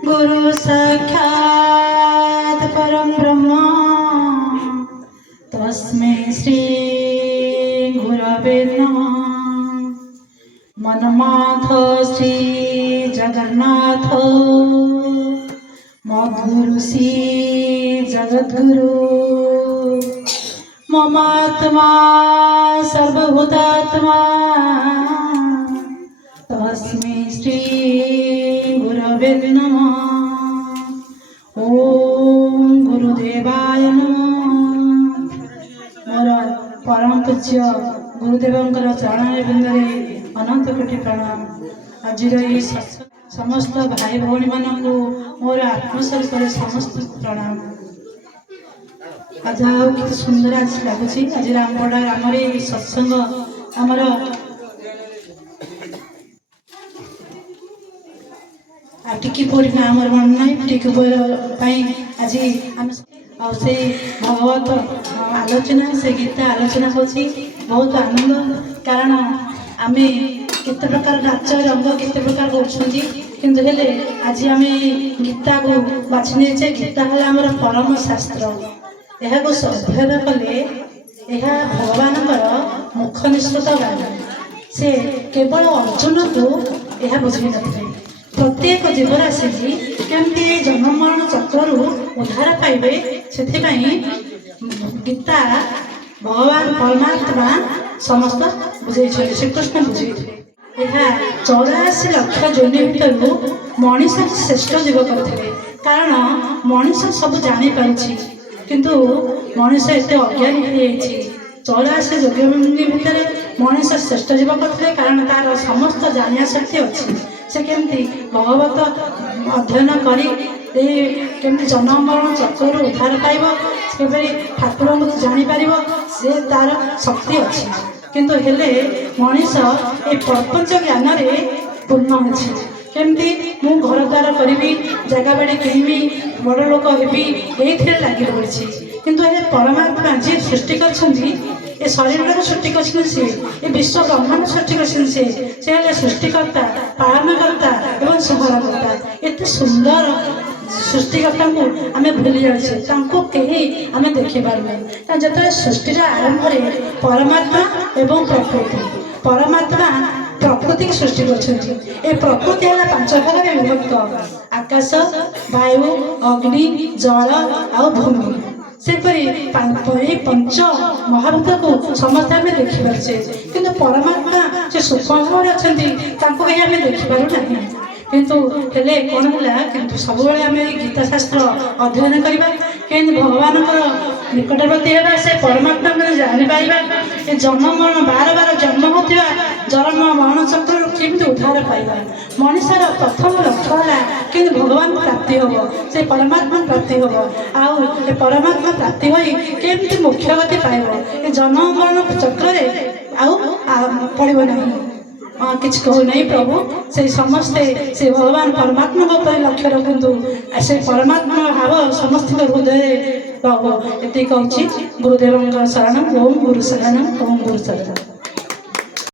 गुरु साक्षात् परम ब्रह्म तस्मै श्री गुरवे नमः। मनमाथ श्री जगन्नाथ मधुरु श्री जगद्गुरु ममात्मा सर्वभूतात्मा तस्मै श्री गुरवे नमः। ओम गुरुदेवाय नमः। मोर परम पूज्य गुरुदेवंकर चरण बिंदरे अनंत कोटि प्रणाम। आज समस्त भाई भौणी मानक मोर आत्मस्वरूप समस्त प्रणाम। आज केते सुंदर आज लगुच। आज रामपड़ा आमर सत्संग आमर टिकी पूर्णिमा आमर मन ना टिकी आज आम से भगवत आलोचना से गीता आलोचना होची बहुत आनंद। कारण आम केते प्रकार नाच रंग केते प्रकार होती किंतु हेले आज आम गीता को बाछि नेचे। गीता है आमर परम शास्त्र। यह अध्ययन कले यह भगवान मुख निश्चित गान से केवल अर्जुन को यह बुझे न प्रत्येक जीवराशि केमती जन्म मरण चक्र उद्धार पाइबे से गीता भगवान परमात्मा समस्त बुझे श्रीकृष्ण बुझे। यह 84 लाख योनि भर मनीष श्रेष्ठ जीव करते। कारण मनीष सब जानी पार्छि किंतु मनीष एत अज्ञानी हो 84 योनि भितर मनीष श्रेष्ठ जीव करते। कारण तार समस्त जानिया शक्ति अच्छी। से केमती भगवत अध्ययन करी केमती जन्म मरण चक्र उद्धार पाइब केपरि ठाकुर को जापर से तार शक्ति अच्छी। किंतु हेले मनीष ए प्रपंच ज्ञान पूर्ण होछि। केमती मु घर द्वार करी जगह बाड़ी किणवी बड़ लोक हेबी ये लगी रही। किंतु ये परमात्मा जी सृष्टि कर शरीर को सृष्टि कर विश्व ब्रह्मांड सृष्टि कर सृष्टिकर्ता पालनकर्ता एवं संहारकर्ता। एत सुंदर सृष्टिकर्ता को आम भूली जाए कहीं आम देखिपारे। जो सृष्टि आरंभ परमात्मा एवं प्रकृति परमात्मा प्रकृति की सृष्टि कर प्रकृति है 5 भाग में विभक्त आकाश वायु अग्नि जल आ भूमि। सेपरी पंच महाभूत को समस्त आम देखिपारे किंतु परमात्मा से सूक्ष्म भाव अच्छा कहीं आम देखिपारू ना। किंतु हेले कौन है कि सब आम गीता शास्त्र अध्ययन करवा कि भगवान निकटवर्ती होगा से परमात्मा जापर ये जन्म मरण बार बार जन्म होता जन्म मरण चक्र केमती उद्धार पाइबा। मनीषर प्रथम लक्ष्य है कि भगवान प्राप्ति हम से परमात्मा प्राप्ति हम आउ परमात्मा प्राप्ति हो केमती मोक्ष गति पाइब। ये जन्म मरण चक्र आउ पड़ब ना किसी कहू नहीं। प्रभु से समस्ते से भगवान परमात्मा लक्ष्य रखु से परमात्मा भाव समस्त हृदय ये कहूँ गुरुदेव शरण ओम गुरु शरण ओम गुरु शरण।